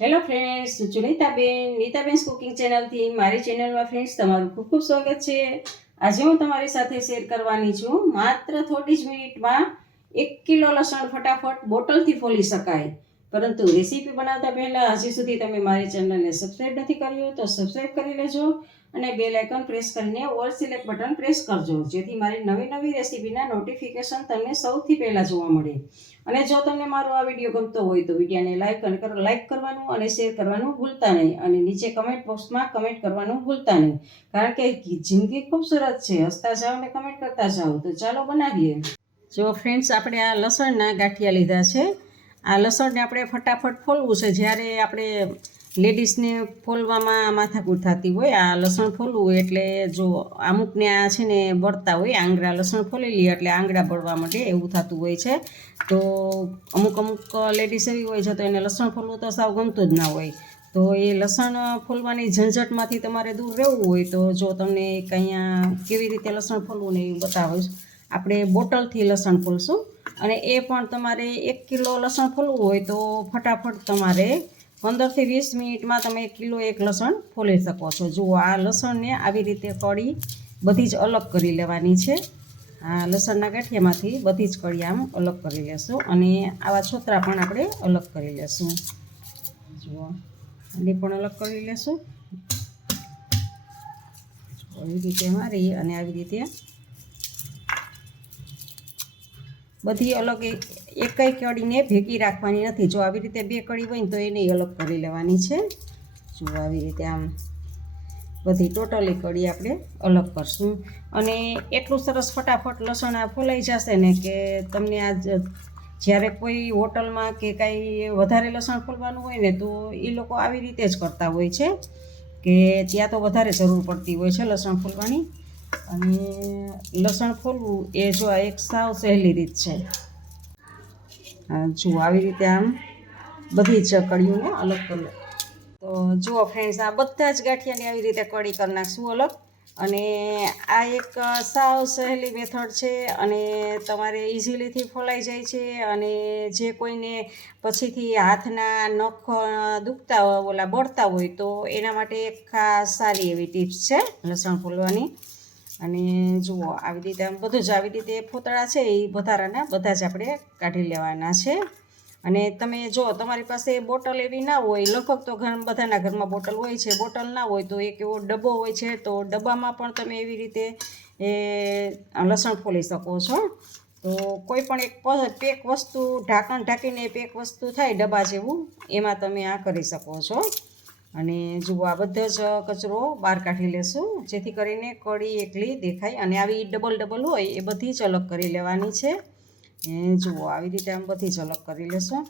Hello friends, હું છું Nitaben cooking ચેનલથી મારી ચેનલમાં ફ્રેન્ડ્સ તમારું ખૂબ ખૂબ સ્વાગત છે. આજે હું તમારી સાથે શેર કરવાની છું માત્ર થોડી જ મિનિટમાં 1 કિલો લસણ ફટાફટ બોટલથી ફોલી શકાય. પરંતુ રેસીપી બનાવતા પહેલાં હજી સુધી તમે મારી ચેનલને સબસ્ક્રાઈબ નથી કર્યું તો સબસ્ક્રાઈબ કરી લેજો અને બેલ આઇકન પ્રેસ કરીને ઓલ સિલેક્ટ બટન પ્રેસ કરજો, જેથી મારી નવી રેસીપીના નોટિફિકેશન તમને સૌથી પહેલાં જોવા મળે. અને જો તમને મારો આ વિડીયો ગમતો હોય તો વિડીયોને લાઈક કરવાનું અને શેર કરવાનું ભૂલતા નહીં, અને નીચે કમેન્ટ બોક્સમાં કમેન્ટ કરવાનું ભૂલતા નહીં, કારણ કે જિંદગી ખૂબસૂરત છે. હસતા જાઓ ને કમેન્ટ કરતા જાઓ. તો ચાલો બનાવીએ. જો ફ્રેન્ડ્સ, આપણે આ લસણના ગાંઠિયા લીધા છે. આ લસણને આપણે ફટાફટ ફોલવું છે. જ્યારે આપણે લેડીઝને ફોલવામાં માથાકૂટ થતી હોય, આ લસણ ફોલવું હોય એટલે જો અમુકને આ છે ને બળતા હોય, આંગળા લસણ ફોલી લઈએ એટલે આંગળા બળવા માંડે એવું થતું હોય છે. તો અમુક લેડીઝ એવી હોય છે તો એને લસણ ફોલવું તો સાવ ગમતું જ ના હોય. તો એ લસણ ફોલવાની ઝંઝટમાંથી તમારે દૂર રહેવું હોય તો જો તમને અહીંયા કેવી રીતે લસણ ફોલવું ને એવું બતાવીશ. આપણે બોટલથી લસણ ફોલશું, અને એ પણ તમારે 1 કિલો લસણ ફોલવું હોય તો ફટાફટ તમારે 15 થી 20 મિનિટમાં તમે 1 કિલો લસણ ફોલી શકો છો. જુઓ, આ લસણને આવી રીતે કળી બધી જ અલગ કરી લેવાની છે. આ લસણના ગાંઠિયામાંથી બધી જ કળી આમ અલગ કરી લેશું, અને આવા છોતરા પણ આપણે અલગ કરી લેશું. જુઓ, આને પણ અલગ કરી લેશું. આવી રીતે મારી અને આવી રીતે બધી અલગ એકઈ કળીને ભેગી રાખવાની નથી. જો આવી રીતે 2 કળી હોય ને તો એને અલગ કરી લેવાની છે. જો આવી રીતે આમ બધી ટોટલી કળી આપણે અલગ કરશું, અને એટલું સરસ ફટાફટ લસણ આ ફોલાઈ જશે ને કે તમને આ જ્યારે કોઈ હોટલમાં કે કાંઈ વધારે લસણ ફોલવાનું હોય ને તો એ લોકો આવી રીતે જ કરતા હોય છે, કે ત્યાં તો વધારે જરૂર પડતી હોય છે લસણ ફોલવાની. અને લસણ ફોલવું એ જો આ એક સાવ સહેલી રીત છે. જુઓ, આવી રીતે આમ બધી જ કળીઓને અલગ કરી. તો જુઓ ફ્રેન્ડ્સ, આ બધા જ ગાંઠિયાની આવી રીતે કળી કરી નાખશું અલગ. અને આ એક સાવ સહેલી મેથડ છે, અને તમારે ઇઝીલીથી ફોલાઈ જાય છે. અને જે કોઈને પછીથી હાથના નખ દુખતા બળતા હોય તો એના માટે એક ખાસ સારી એવી ટિપ્સ છે લસણ ફોલવાની. અને જુઓ, આવી રીતે આમ બધું જ આવી રીતે ફોતળા છે એ વધારાના બધા જ આપણે કાઢી લેવાના છે. અને તમે જો તમારી પાસે બોટલ એવી ના હોય, લગભગ તો બધાના ઘરમાં બોટલ હોય છે, બોટલ ના હોય તો એક એવો ડબ્બો હોય છે, તો ડબ્બામાં પણ તમે એવી રીતે લસણ ફોલી શકો છો. તો કોઈ પણ એક પેક વસ્તુ ઢાંકણ ઢાંકીને પેક વસ્તુ થાય ડબ્બા જેવું, એમાં તમે આ કરી શકો છો. અને જુઓ, આ બધો જ કચરો બહાર કાઢી લેશું, જેથી કરીને કળી એકલી દેખાય. અને આવી ડબલ હોય એ બધી જ અલગ કરી લેવાની છે. જુઓ, આવી રીતે આમ બધી જ અલગ કરી લેશું.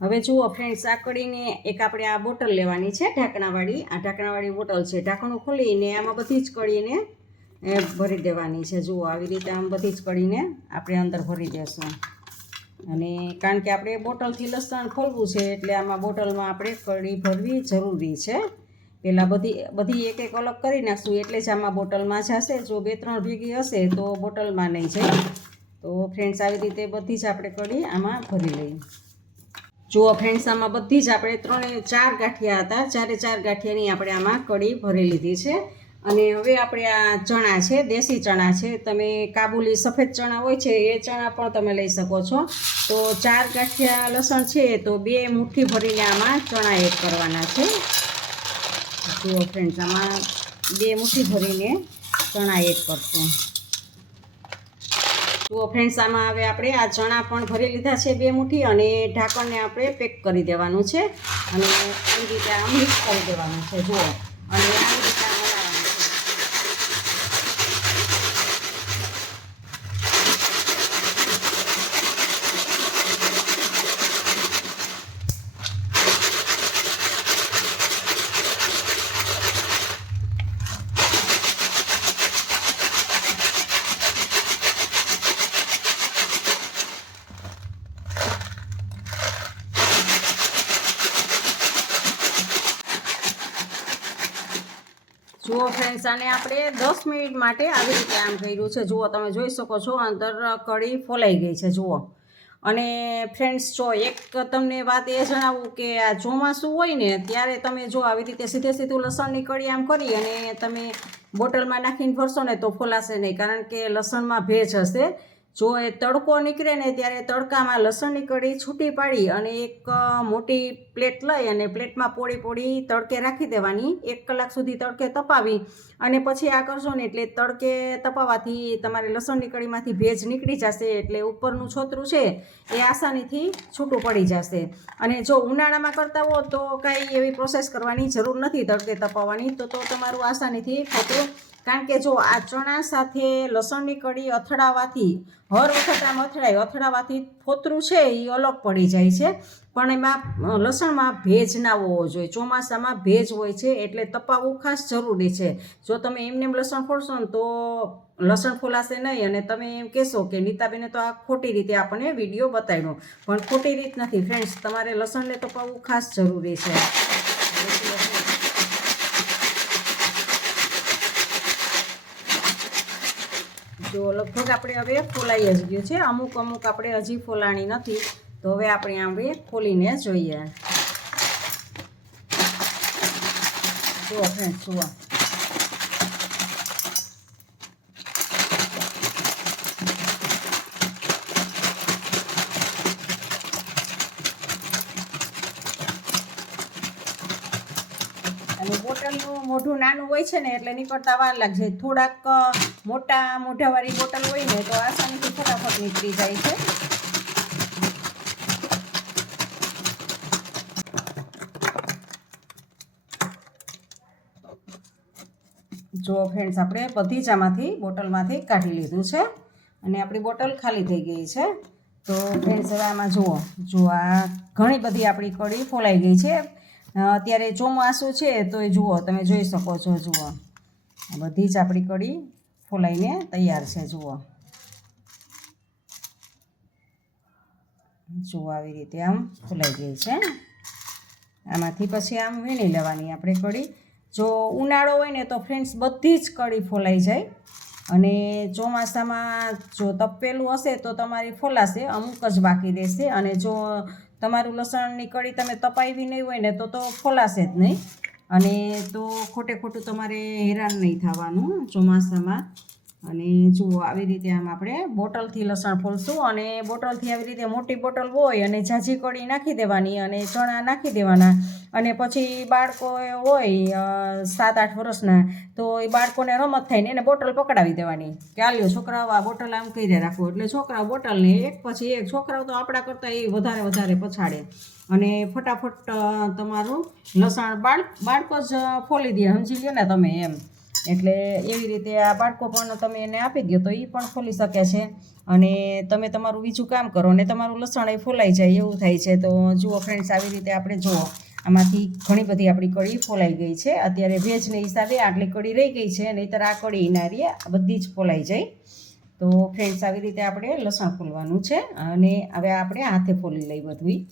હવે જુઓ ફ્રેન્ડ્સ, આ કળીને એક આપણે આ બોટલ લેવાની છે ઢાંકણાવાળી. આ ઢાંકણાવાળી બોટલ છે. ઢાંકણું ખોલીને આમાં બધી જ કળીને ભરી દેવાની છે. જુઓ, આવી રીતે આમ બધી જ કળીને આપણે અંદર ભરી દેશું. અને કારણ કે આપણે બોટલથી લસણ ફોલવું છે એટલે આમાં બોટલમાં આપણે કળી ભરવી જરૂરી છે. પહેલાં બધી એક અલગ કરી નાખશું એટલે જ આમાં બોટલમાં જશે. જો 2-3 ભેગી હશે તો બોટલમાં નહીં જાય. તો ફ્રેન્ડ્સ, આવી રીતે બધી જ આપણે કળી આમાં ભરી લઈએ. જુઓ ફ્રેન્ડ્સ, આમાં બધી જ આપણે 4 ગાંઠિયા હતા, 4 ગાંઠિયાની આપણે આમાં કળી ભરી લીધી છે. અને હવે આપણે આ ચણા છે, દેશી ચણા છે. તમે કાબુલી સફેદ ચણા હોય છે એ ચણા પણ તમે લઈ શકો છો. તો 4 ગાંઠિયા લસણ છે તો 2 મુઠ્ઠી ભરીને આમાં ચણા એડ કરવાના છે. જુઓ ફ્રેન્ડ્સ, આમાં 2 મુઠ્ઠી ભરીને ચણા એડ કરશું. જુઓ ફ્રેન્ડ્સ, આમાં હવે આપણે આ ચણા પણ ભરી લીધા છે 2 મુઠ્ઠી, અને ઢાંકણને આપણે પેક કરી દેવાનું છે. અને આવી રીતે આ મિક્સ કરી દેવાનું છે. જુઓ, અને આવી રીતે જુઓ ફ્રેન્ડ્સ, આને આપણે 10 મિનિટ માટે આવી રીતે આમ કર્યું છે. જુઓ, તમે જોઈ શકો છો અંદર કળી ફોલાઈ ગઈ છે. જુઓ, અને ફ્રેન્ડ્સ જો એક તમને વાત એ જણાવું કે આ ચોમાસું હોય ને ત્યારે તમે જો આવી રીતે સીધું લસણની કળી આમ કરી અને તમે બોટલમાં નાખીને ભરશો ને તો ફોલાશે નહીં, કારણ કે લસણમાં ભેજ હશે. જો એ તડકો નીકળે ને ત્યારે તડકામાં લસણની કળી છૂટી પાડી અને એક મોટી પ્લેટ લઈ અને પ્લેટમાં પોળી તડકે રાખી દેવાની. 1 કલાક સુધી તડકે તપાવી અને પછી આ કરશો ને એટલે તડકે તપાવવાથી તમારે લસણની કળીમાંથી ભેજ નીકળી જશે, એટલે ઉપરનું છોતરું છે એ આસાનીથી છૂટું પડી જશે. અને જો ઉનાળામાં કરતા હો તો કાંઈ એવી પ્રોસેસ કરવાની જરૂર નથી તડકે તપાવવાની, તો તમારું આસાનીથી છોતરું, કારણ કે જો આ ચણા સાથે લસણની કળી અથડાવાથી હર વખત આમ અથડાવાથી ફોતરું છે એ અલગ પડી જાય છે. પણ એમાં લસણમાં ભેજ ના હોવો જોઈએ, ચોમાસામાં ભેજ હોય છે એટલે તપાવવું ખાસ જરૂરી છે. જો તમે એમને લસણ ફોડશો ને તો લસણ ફોલાશે નહીં અને તમે એમ કહેશો કે નીતાબેને તો આ ખોટી રીતે આપણને વિડીયો બતાવ્યો, પણ ખોટી રીત નથી ફ્રેન્ડ્સ. તમારે લસણને તપાવવું ખાસ જરૂરી છે. જો લગભગ આપણે હવે ફોલાઈ જ ગયું છે, અમુક આપણે હજી ફોલાણી નથી, તો હવે આપણે આપણે ખોલીને જોઈએ. જુઓ ફ્રેન્ડ્સ, જુઓ અને બોટલનું મોઢું નાનું હોય છે ને એટલે નીકળતા વાર લાગશે. થોડાક મોટા મોઢાવાળી બોટલ હોય ને તો આસાનીથી ફટાફટ નીકળી જાય છે. જો ફ્રેન્ડ્સ, આપણે બધી જ આમાંથી બોટલમાંથી કાઢી લીધું છે અને આપણી બોટલ ખાલી થઈ ગઈ છે. તો ફ્રેન્ડ્સ હવે આમાં જુઓ આ ઘણી બધી આપણી કળી ફોલાઈ ગઈ છે. અત્યારે ચોમાસું છે તો એ જુઓ, તમે જોઈ શકો છો. જુઓ બધી જ આપણી કળી ફોલાઈને તૈયાર છે. જુઓ આવી રીતે આમ ફોલાઈ ગઈ છે. આમાંથી પછી આમ વીણી લેવાની આપણે કળી. જો ઉનાળો હોય ને તો ફ્રેન્ડ્સ બધી જ કળી ફોલાઈ જાય, અને ચોમાસામાં જો તપેલું હશે તો તમારી ફોલાશે, અમુક જ બાકી રહેશે. અને જો તમારું લસણની કળી તમે તપાવી નહીં હોય ને તો ફોલાશે જ નહીં, અને તો ખોટું તમારે હેરાન નહીં થવાનું ચોમાસામાં. અને જુઓ આવી રીતે આમ આપણે બોટલથી લસણ ફોલશું, અને બોટલથી આવી રીતે મોટી બોટલ હોય અને ઝાઝી કળી નાખી દેવાની અને ચણા નાખી દેવાના. અને પછી બાળકો હોય 7-8 વર્ષના, તો એ બાળકોને રમત થાય ને એને બોટલ પકડાવી દેવાની કે આલ્યો છોકરાઓ આ બોટલ આમ કરી રાખો, એટલે છોકરાઓ બોટલને એક પછી એક, છોકરાઓ તો આપણા કરતાં એ વધારે પછાડે અને ફટાફટ તમારું લસણ બાળકો જ ફોલી દે, સમજી લ્યો ને તમે એમ. એટલે એવી રીતે આ બાળકો પણ તમે એને આપી દો તો એ પણ ફોલી શકે છે, અને તમે તમારું બીજું કામ કરો અને તમારું લસણ એ ફોલાઈ જાય એવું થાય છે. તો જુઓ ફ્રેન્ડ્સ, આવી રીતે આપણે જુઓ આમાંથી ઘણી બધી આપણી કળી ફોલાઈ ગઈ છે. અત્યારે ભેજને હિસાબે આટલી કળી રહી ગઈ છે, નહીંતર આ કળી નારીએ બધી જ ફોલાઈ જાય. તો ફ્રેન્ડ્સ, આવી રીતે આપણે લસણ ફોલવાનું છે, અને હવે આપણે હાથે ફોલી લઈ બધું.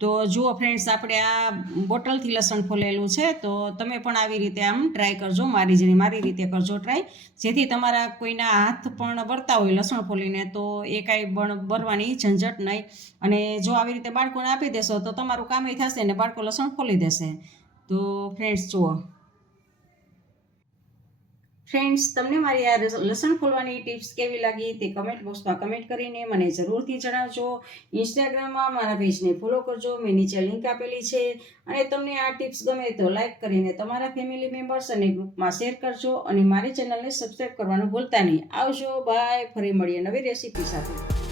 તો જુઓ ફ્રેન્ડ્સ, આપણે આ બોટલથી લસણ ફોલેલું છે, તો તમે પણ આવી રીતે આમ ટ્રાય કરજો, મારી રીતે કરજો ટ્રાય, જેથી તમારા કોઈના હાથ પણ બળતા હોય લસણ ફોલીને તો એ કાંઈ બરવાની ઝંઝટ નહીં. અને જો આવી રીતે બાળકોને આપી દેશો તો તમારું કામ થશે ને બાળકો લસણ ફોલી દેશે. તો ફ્રેન્ડ્સ જુઓ ફ્રેન્ડ્સ, તમને મારી આ લસણ ફોલવાની ટિપ્સ કેવી લાગી તે કમેન્ટ બોક્સમાં કમેન્ટ કરીને મને જરૂરથી જણાવજો. ઇન્સ્ટાગ્રામમાં મારા પેજને ફોલો કરજો, મેં નીચે લિંક આપેલી છે. અને તમને આ ટિપ્સ ગમે તો લાઈક કરીને તમારા ફેમિલી મેમ્બર્સ અને ગ્રુપમાં શેર કરજો, અને મારી ચેનલને સબસ્ક્રાઈબ કરવાનું ભૂલતા નહીં. આવજો, બાય, ફરી મળીએ નવી રેસીપી સાથે.